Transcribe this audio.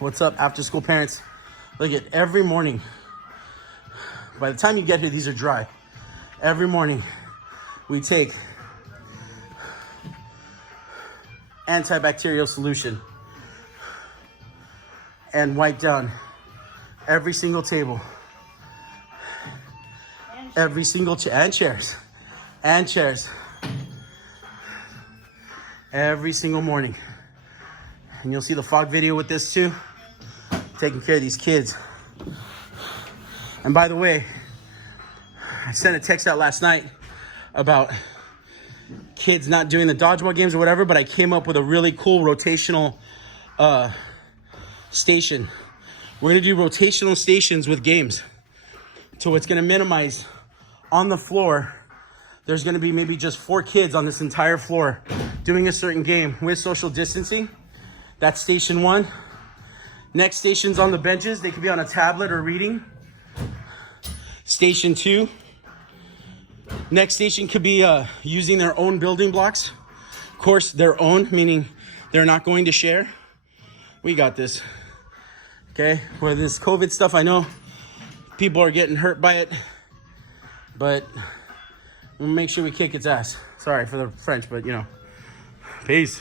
What's up, after school parents? Look at every morning. By the time you get here, these are dry. Every morning, we take antibacterial solution and wipe down every single table, every single and chairs, every single morning. And you'll see the fog video with this too, taking care of these kids. And by the way, I sent a text out last night about kids not doing the dodgeball games or whatever, but I came up with a really cool rotational station. We're gonna do rotational stations with games. So it's gonna minimize on the floor. There's gonna be maybe just 4 kids on this entire floor doing a certain game with social distancing. That's station 1. Next station's on the benches. They could be on a tablet or reading. Station 2. Next station could be using their own building blocks. Of course, their own, meaning they're not going to share. We got this. Okay, with this COVID stuff, I know people are getting hurt by it, but we'll make sure we kick its ass. Sorry for the French, but you know, peace.